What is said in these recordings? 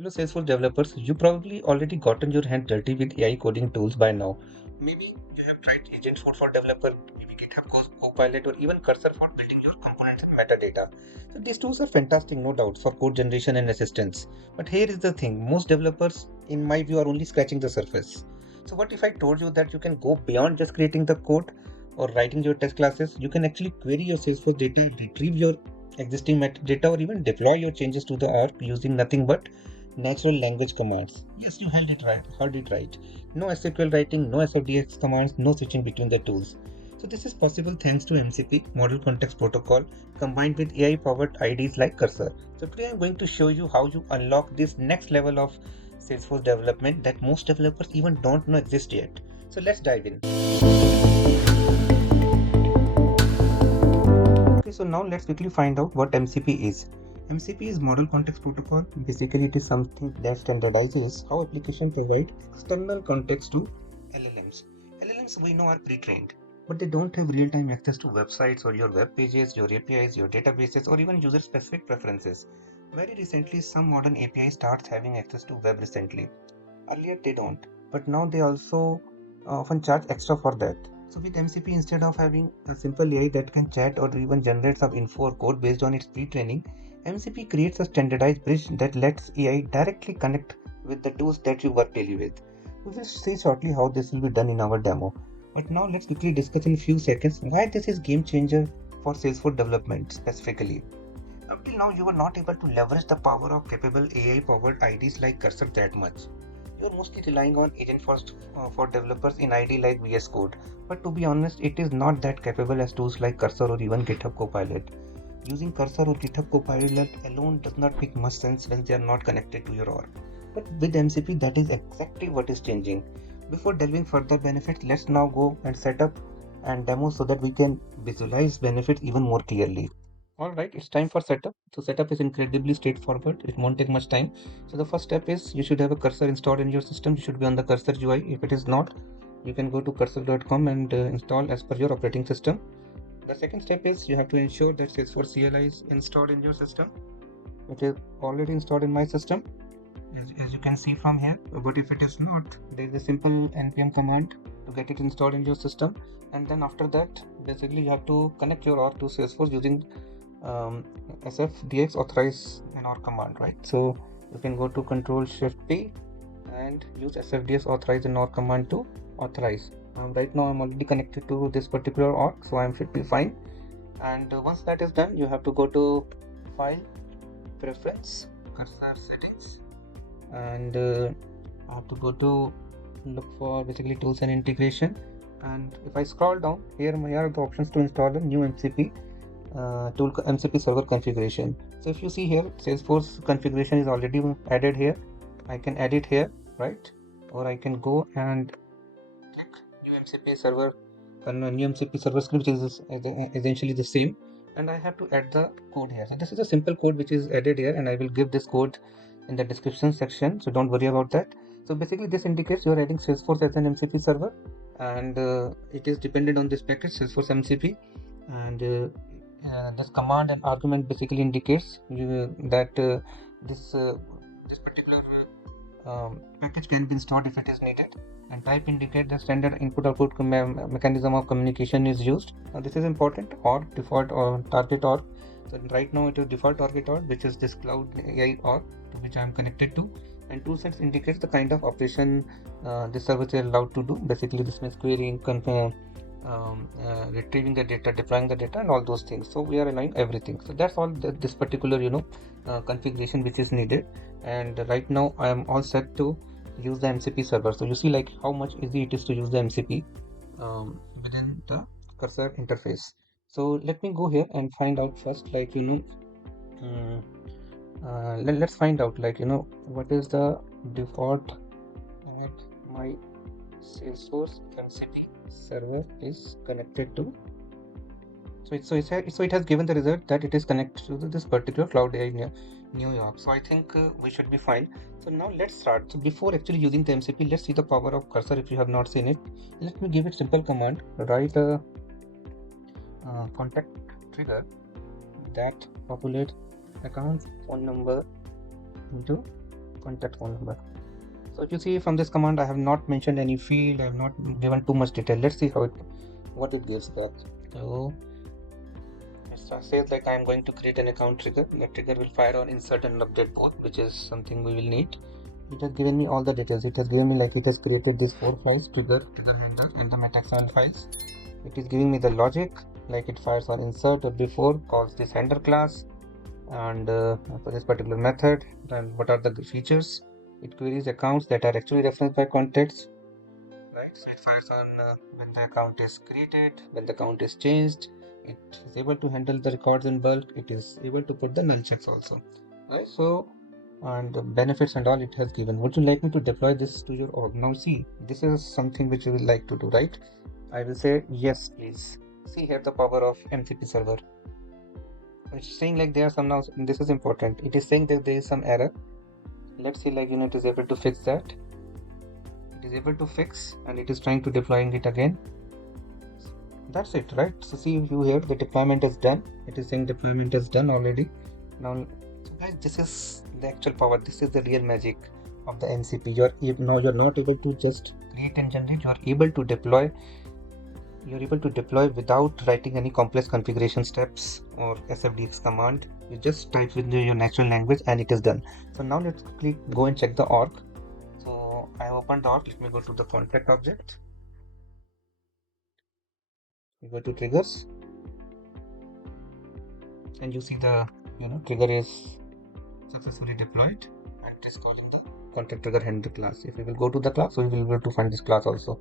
Hello Salesforce developers, you probably already gotten your hand dirty with AI coding tools by now. Maybe you have tried Agentforce for developer, maybe GitHub Copilot or even Cursor for building your components and metadata. So these tools are fantastic, no doubt, for code generation and assistance. But here is the thing, most developers, in my view, are only scratching the surface. So what if I told you that you can go beyond just creating the code or writing your test classes? You can actually query your Salesforce data, retrieve your existing metadata, or even deploy your changes to the arc using nothing but natural language commands. Yes, you heard it right. No SQL writing, no SFDX commands, no switching between the tools. So this is possible thanks to MCP, Model Context Protocol, combined with AI-powered IDs like Cursor. So today I'm going to show you how you unlock this next level of Salesforce development that most developers even don't know exist yet. So let's dive in. Okay, so now let's quickly find out what MCP is. MCP is Model Context Protocol. Basically, it is something that standardizes how applications provide external context to LLMs. LLMs we know are pre-trained, but they don't have real-time access to websites or your web pages, your APIs, your databases, or even user-specific preferences. Very recently, some modern API starts having access to web recently. Earlier they don't, but now they also often charge extra for that. So with MCP, instead of having a simple AI that can chat or even generate some info or code based on its pre-training, MCP creates a standardized bridge that lets AI directly connect with the tools that you work daily with. We will see shortly how this will be done in our demo. But now let's quickly discuss in a few seconds why this is game changer for Salesforce development specifically. Up till now, you were not able to leverage the power of capable AI-powered IDs like Cursor that much. You are mostly relying on Agentforce for developers in ID like VS Code. But to be honest, it is not that capable as tools like Cursor or even GitHub Copilot. Using Cursor or GitHub Copilot alone does not make much sense when they are not connected to your org. But with MCP, that is exactly what is changing. Before delving further benefits, let's now go and set up and demo so that we can visualize benefits even more clearly. All right, it's time for setup. So setup is incredibly straightforward. It won't take much time. So the first step is you should have a cursor installed in your system. You should be on the Cursor UI. If it is not, you can go to cursor.com and install as per your operating system. The second step is you have to ensure that Salesforce CLI is installed in your system. It is already installed in my system, as you can see from here. But if it is not, there is a simple npm command to get it installed in your system. And then after that, basically you have to connect your org to Salesforce using sfdx authorize an org command, right? So you can go to Control Shift P and use sfdx authorize an org command to authorize. Right now I'm already connected to this particular org, so I should be fine. And once that is done, you have to go to File, Preference, Cursor Settings, and I have to go to look for basically tools and integration. And if I scroll down here, here are the options to install a new MCP tool MCP server configuration. So if you see here, Salesforce configuration is already added here. I can add it here, right? Or I can go and click new MCP server, and new MCP server script is essentially the same. And I have to add the code here. So this is a simple code which is added here, and I will give this code in the description section, so don't worry about that. So basically this indicates you are adding Salesforce as an MCP server, and it is dependent on this package Salesforce MCP. And this command and argument basically indicates that this particular package can be installed if it is needed. And type indicate the standard input output mechanism of communication is used. Now this is important. Org default or target org. So right now it is default target org, which is this cloud AI org to which I am connected to. And toolsets indicates the kind of operation this service is allowed to do. Basically this means querying, retrieving the data, deploying the data, and all those things. So we are allowing everything. So that's all this particular configuration which is needed. And right now I am all set to use the MCP server. So you see like how much easy it is to use the MCP within the Cursor interface. So let me go here and find out first, like let's find out, like what is the default that my Salesforce MCP server is connected to. So it has given the result that it is connected to this particular cloud AI near New York. So I think we should be fine. So now let's start. So before actually using the MCP, let's see the power of Cursor. If you have not seen it, let me give it simple command. Write a contact trigger that populate account phone number into contact phone number. So if you see from this command, I have not mentioned any field, I have not given too much detail. Let's see what it gives back. So it says like I am going to create an account trigger. The trigger will fire on insert and update both, which is something we will need. It has given me all the details. It has given me like it has created these 4 files: trigger handler, and the metaxaml files. It is giving me the logic, like it fires on insert or before, calls this handler class, and for this particular method, and what are the features. It queries accounts that are actually referenced by contacts, right? So it fires on when the account is created, when the account is changed. It is able to handle the records in bulk. It is able to put the null checks also, right? So, and the benefits and all it has given. Would you like me to deploy this to your org? Now see, this is something which you will like to do, right? I will say yes, please. See here the power of MCP server. It's saying like there are some now. This is important. It is saying that there is some error. Let's see, like it is able to fix that. It is able to fix, and it is trying to deploying it again. That's it, right? So see you here, the deployment is done. It is saying deployment is done already. Now, so guys, this is the actual power. This is the real magic of the MCP. You're not able to just create and generate. You're able to deploy. You're able to deploy without writing any complex configuration steps or SFDX command. You just type in your natural language and it is done. So now let's quickly go and check the org. So I opened org. Let me go to the contract object. We go to triggers, and you see the trigger is successfully deployed, and it is calling the contact trigger handler class. If we will go to the class, so we will be able to find this class also.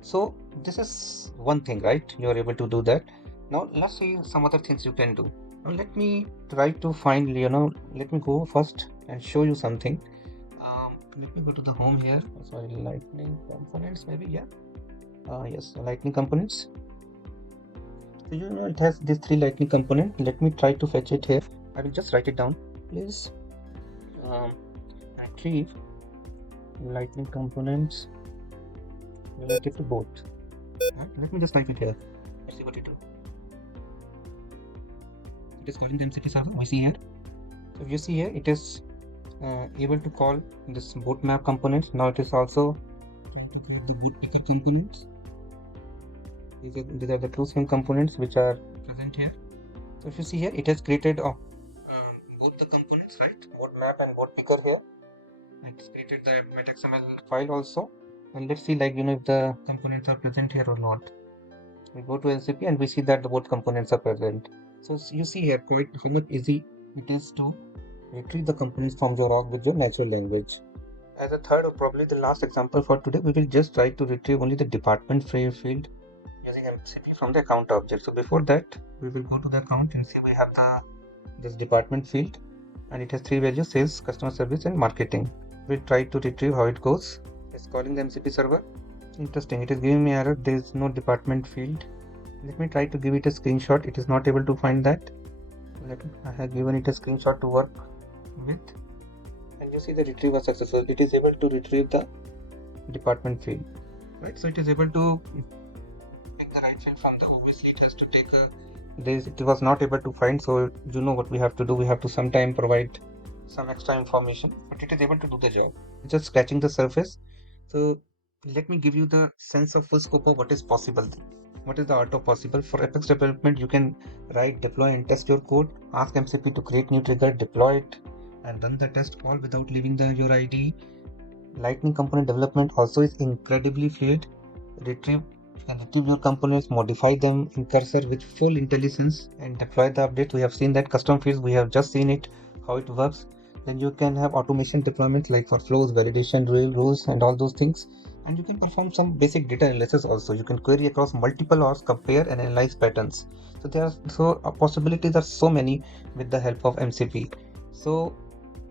So this is one thing, right? You are able to do that. Now let's see some other things you can do. Now let me try to find, let me go first and show you something. Let me go to the home here. Sorry, lightning components, maybe. Yeah. Yes, lightning components. So it has these 3 lightning components. Let me try to fetch it here. I will just write it down, please. Retrieve lightning components related to both. Right? Let me just type it here. Let's see what it do. It is calling the MCP server. We see here. So if you see here, it is able to call this boot map components. Now it is also the boot picker components. These are the two same components which are present here. So if you see here, it has created both the components, right? Boot map and boot picker here. It's created the metXML file also. And let's see, like if the components are present here or not. We go to MCP and we see that the both components are present. So you see here quite how much easy it is to retrieve the components from your org with your natural language. As a third or probably the last example for today, we will just try to retrieve only the department field using MCP from the account object. So before that, we will go to the account and see we have this department field, and it has 3 values: sales, customer service, and marketing. We'll try to retrieve how it goes. It's calling the MCP server. Interesting, it is giving me error. There is no department field. Let me try to give it a screenshot. It is not able to find that. I have given it a screenshot to work with, and you see the retrieve was successful. It is able to retrieve the department field, right? So it is able to pick the right field from the, obviously it has to take it was not able to find. So you know what we have to do. We have to sometime provide some extra information, but it is able to do the job. Just scratching the surface. So let me give you the sense of full scope of what is possible. What is the art of possible? For Apex development, you can write, deploy, and test your code. Ask MCP to create new trigger, deploy it, and run the test all without leaving your IDE. Lightning component development also is incredibly fluid. You can retrieve your components, modify them in Cursor with full intelligence, and deploy the updates. We have seen that custom fields. We have just seen it, how it works. Then you can have automation deployments like for flows, validation, rules, and all those things. And you can perform some basic data analysis also. You can query across multiple orgs, compare and analyze patterns. So possibilities are so many with the help of MCP. So,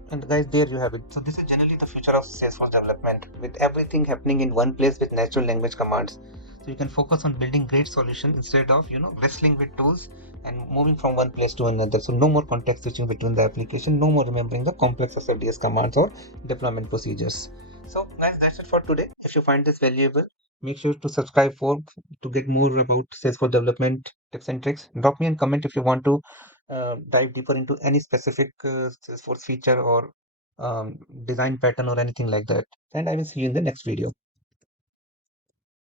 and guys, there you have it. So this is generally the future of Salesforce development, with everything happening in one place with natural language commands. So you can focus on building great solutions instead of wrestling with tools and moving from one place to another. So no more context switching between the application, no more remembering the complex SFDS commands or deployment procedures. So guys, that's it for today. If you find this valuable, make sure to subscribe to get more about Salesforce development tips and tricks. Drop me a comment if you want to dive deeper into any specific Salesforce feature or design pattern or anything like that. And I will see you in the next video.